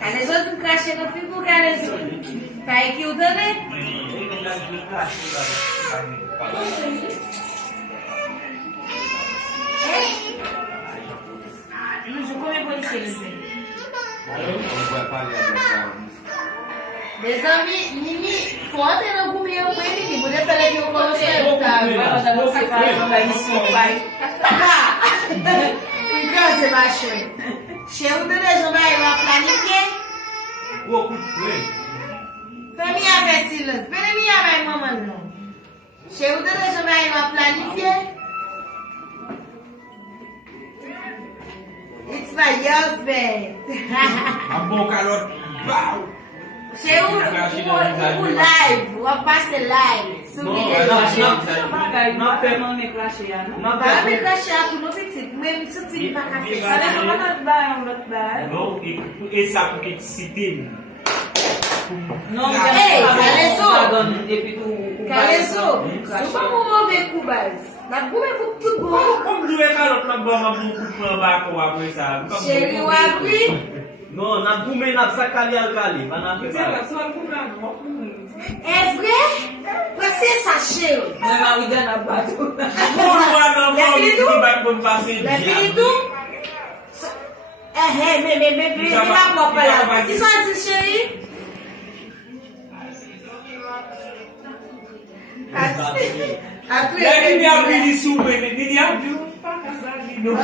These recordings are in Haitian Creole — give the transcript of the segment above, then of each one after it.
Calezo tu cracher no fico calezo. Tá aqui o dane? Não jogo como é polícia. Des amis, Mimi, foda não comia com ele, podia falar que eu conheço, tá? Você vai jogar isso, vai. Por que você baixou? Cheio de jogar eu a planifier. Famille avec silence. Famille avec maman non. Cheio de jogar eu a planifier. It's my husband. A boca ela Cheio o live, o passe live. Não tem me crashar, não. Vai me crashar, tu não tem que mesmo se você vai café. não, e sabe porque te citei. Não, ei, Calezo. Não vamos mover Cubas. Na Cuba é tudo bom. Como tu é garoto na bomba muito para baixo a coisa. Cheio o abri. Non, na boumé na sakali alkali, pas na fait ça. É vrai? Você sacheu? Mas a vida na batu. É filho? Me dá uma palavra. Isso existe aí? A tua E aí me abriu de subir, me abriu para casar de novo.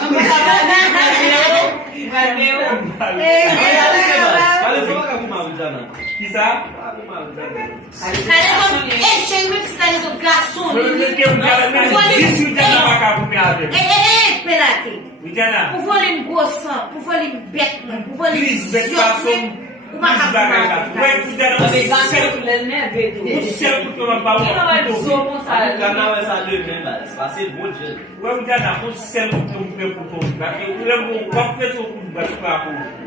Calezo vai arrumar o Jana. Que sabe? Ei, cheio de calezo garçom. Porque o cara me disse o Jana vai acabar com minha vida. Ei, espera aqui. O Jana. Por volim goçam, por volim betman, por volim garçom. Uma rapaz. Mas gastar tudo né, vedo. O céu porque eu não falo. Não vai só mostrar. Canal essa leve, né? Vai ser bom dia. O Jana, o céu que eu me preocupo. Eu lembro qual foi o que vai ficar com.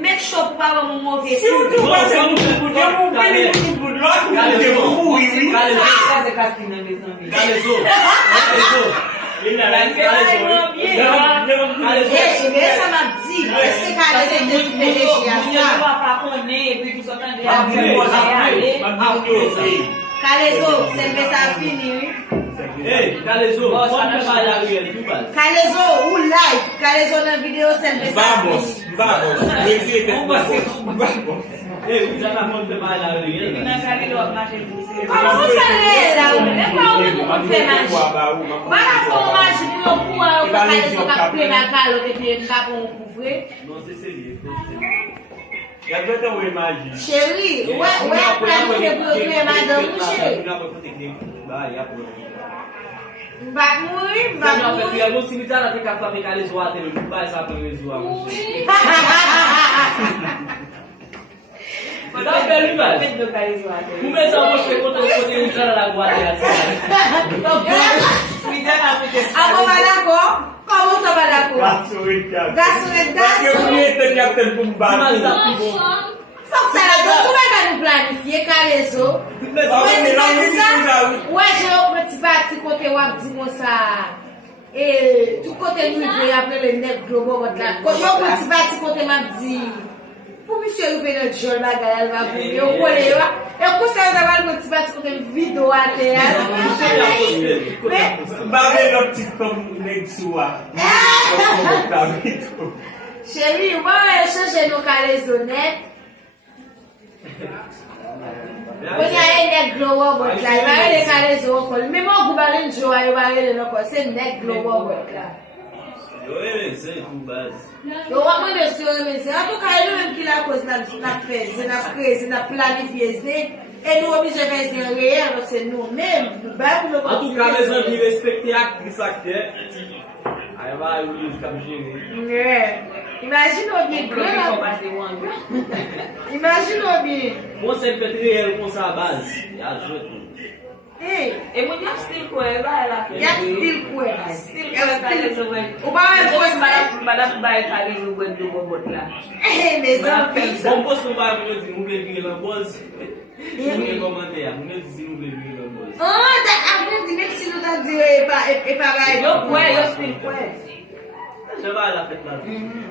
Make sure para não mover. Se eu não fazer um pouco, eu não Calezo, você vai finir. Ei, Calezo, vamos trabalhar ali, tu vai. Calezo, o live, Calezo na vídeo sempre. Vamos. Ei, o Jana vamos trabalhar ali. Vamos fazer, né? Para formar de novo, o Calezo vai pegar calo que tem cá com o couvre. Não sei se ele. E agora eu imagino. Chérie, ouais, plan de bloquer madame, chérie. Vai mourir, vai Não, mourir. porque alguns cemitérios ficam a fabricar eles zoados, ele não vai saber eles zoar. Dá uma pergunta. Começar você contra o poder entrar na guarda. Agora vai dar cor? Como você vai dar cor? Gasto. Eu queria ter um bar. Só que ça, tu vas nous planifier, Calezo. Ouais, j'ai un petit parti côté wap dit comme ça. Et tout côté nous veut appeler le nègre global là. Quand j'ai un petit parti côté m'a dit pour monsieur ouvrir notre journal bagarre elle va pour yo coller là. Et pour ça ça va le petit parti côté vidéo à terre. Barre notre petit comme nexua. Chérie, on va changer nos Calezo net. When you are neck glow up, but like I Calezo, me more go back and joy, I say neck glow up, Eu sei, com base. eu amo de senhor, mas eu tô caindo que lá coisa na festa, na presa, na planificação, e não oblige a fazer real, você não mesmo, vai pro meu. En tout cas, mes amis, respectez l'actrice acteur. Aí vai o livro cabecinho. Imagina bien, imagina bien. Moi, c'est peut-être réel comme ça à base. Il y a joué tout. E mwen yap stil kwe, ba la fe. Yap stil kwe. Stil kwe kale zo wen. Ou ba wè fos Madame baye kale zo wen do bobot la. mes anpil. Bon post nou ba mwen di mwen vye lan boz. Mwen komante ya, mwen di si mwen vye lan boz. Avè di mèk si nou ta di e pa bay. Yo kwe, yo stil kwe. Je va la fèt la.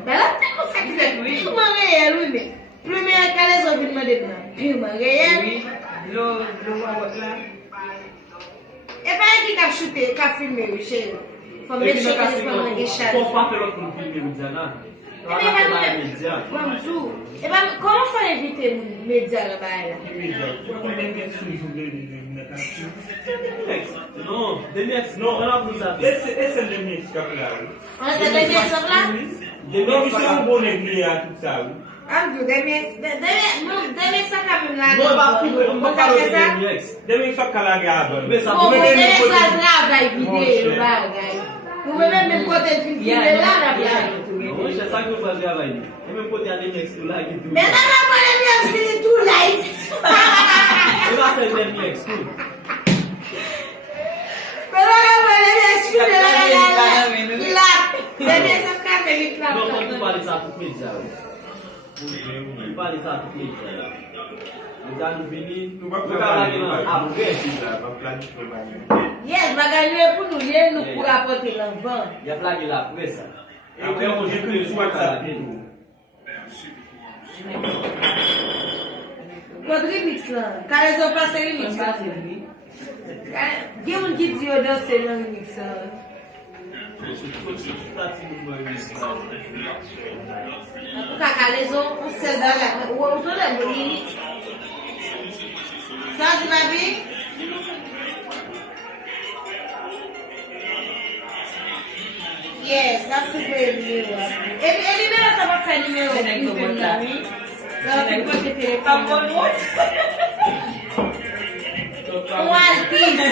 Ben la te kon sa ki fèt. Plouman reyel wè mè. Plouman kale zo vin mè det nan. Plouman reyel. Oui, lo bobot la. E pa yon ki kap chute, kap filme wè chè. Fò mè chè kè se fò mè gen chal. Kon pa fè lò kon filme wè dja nan. Bonjour. E ba, koman fò evite medya la bay la? Non, Demex, non, an ap nou sa. Ese Demex kap la. An se Demex an la? Demex se ou bonen liye a tout sa ou. An do Demex. Demex sa kamim la. Non, pa palo de Demex. Demex sa kalage a bon. Demex la travay vide yo bagay. Nou mè mè kote fin filme la la bagay. Non, je sa ki nou faz gavay ni. Mwen kote a Demex tou la ki tou. Men nan la mwen mè fili tou light. Mwen a se Demex tou. Men nan la mwen mè fili la. Demex sa kame li klap. Non, kon pou pali sa tout medya ou. Pou pali sa tout medya ou. Medya nou vini, nou kalage nan apre. Yes, bagay nou e pou nou liye nou pou rapote l'envan. Ya plage la apre sa. Apre on jè pou sou kalage nou. Kod remix lan. Kare zo pase remix lan. Gen moun ki di yo danse lan remix lan. Pou kakale zo, ou sel dan la. Ou to la mouni. Sa di babi? Yes, nap tou kwe liye. E libe la sa pa fè liye ou. Senek to bot la. La fi kote telefon. Tapon wot. Un artiste.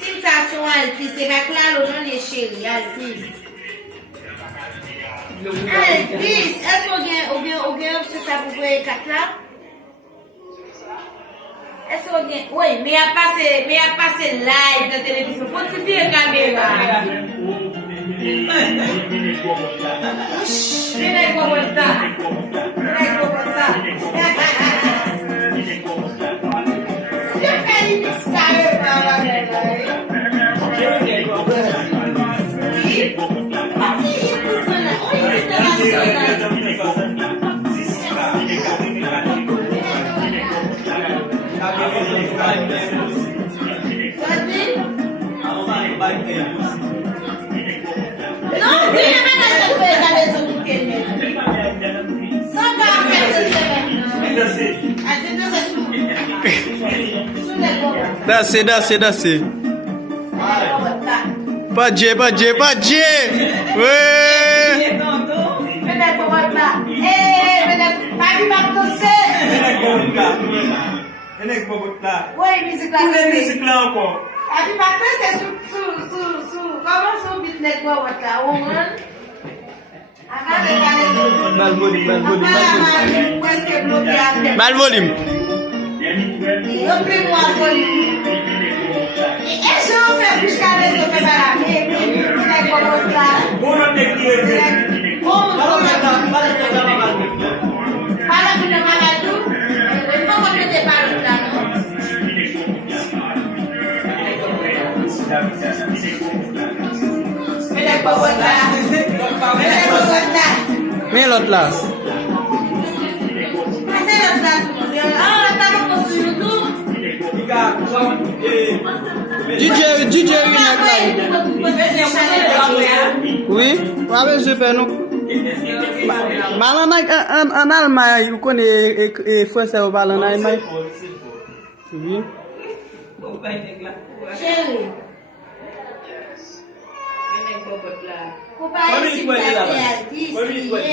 Sensation artiste. E bak la lo nan ye chéri. Artiste. Artiste. Est-ce ou gen se sa pou kwe kat la? Est-ce ou gen? Oui, me a pase live nan televizyon. Fon ti fiye kamera. Mene kwa wata. Yo fè li mix kare pa la mena. Oui? Pati yi pou zona. Ou yi internasyonal. Sati? Non, di yon men a se fwe kale sou mou kene. San pa a fè se se men. A di do se sou. Sou le go. Dase. Padje. Wee! Mene kwa wata. Mene papi bak tose. Enek bobot la. Woy, mizik la. Pou le mizik la ankon. Papi bak tose sou. Koman sou bit nek kwa wata? Ou man? Akade kale sou. Bal volume. Kweske bloke ante. Bal volume. Yo ple mwa volume. E jan fè bouche kale sou fè barame. Nek kwa wata. Bonan nek liye ze. Para ki nan magadou, e pa kote te parou la nou. Mene kwa wata. Men lot la. Ase lot la tou. Ta nou konsu YouTube. DJ yu nak la. Oui, wame super nou. Malanay an almay yu kone e fwese ou balanay may. Oui. Chéri. Senek bobot la. Kou pa yi si mtase artiste.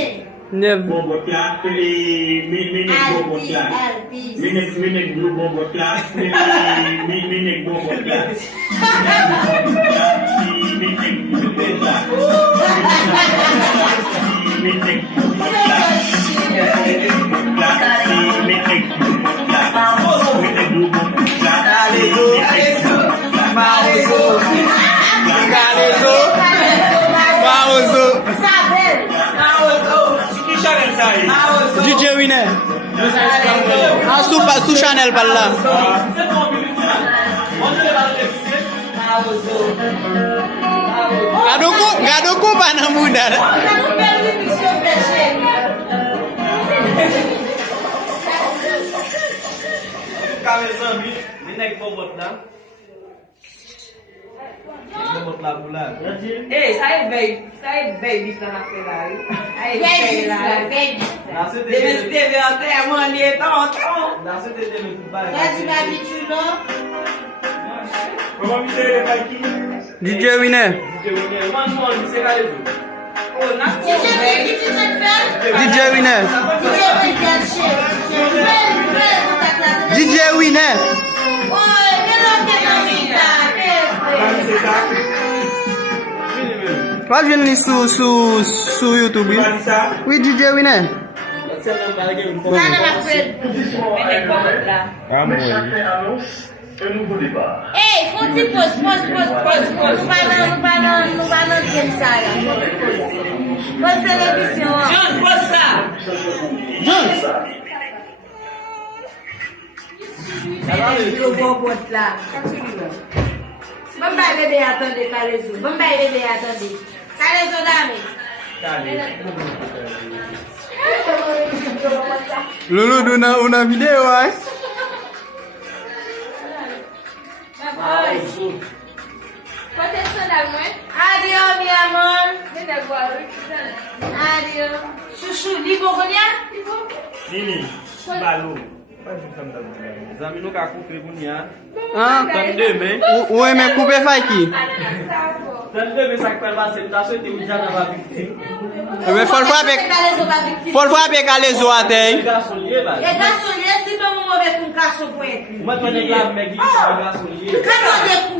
Nev. Bobot la, menek bobot la. Menek blue bobot la. Menek bobot la. Menek bobot la. Menek blue bobot la. Sous Chanel par là. C'est ton but final. On ne va pas le Gado ko pa nan moun dal. Kame zambi, li nek bobot la. Bobot la pou la. Eh, sa e vey bis nan apre la. A e vey la. La se Deve se teve ante a man li etan. La se te teme pou ba. Comment vous savez les Faki? DJ Winner. Man moun, se ka le zo. Oh, nan se vey. DJ Winner. DJ Winner. C'est ça? Pas venir sur YouTube. Oui, Comment ça? oui DJ Winner. Ah, moi. Un nouveau débat. Hey, faut que tu poses. Nous parlons de quel ça là? Pose télévision. John, pose ça. Le bon boîte là. Bon bah bébé attendez Calezo. Bon bah bébé attendez. Calezo dame. Lolo dona una video hein. Adiós, mi amor. Adiós. Chouchou, Libogonia? Nini, balo. Zami nou ka koupe moun ya. Ah, Tan deme. ou aime couper Faki. Tan deme sak pel base, ta souete ou jana va victime. Mais faut le frapper Calezo à terre. Garçon liye ba. E garçon, si tout le monde avec un garçon pour être. Mwen ton e gav me gi, garçon liye. Quand on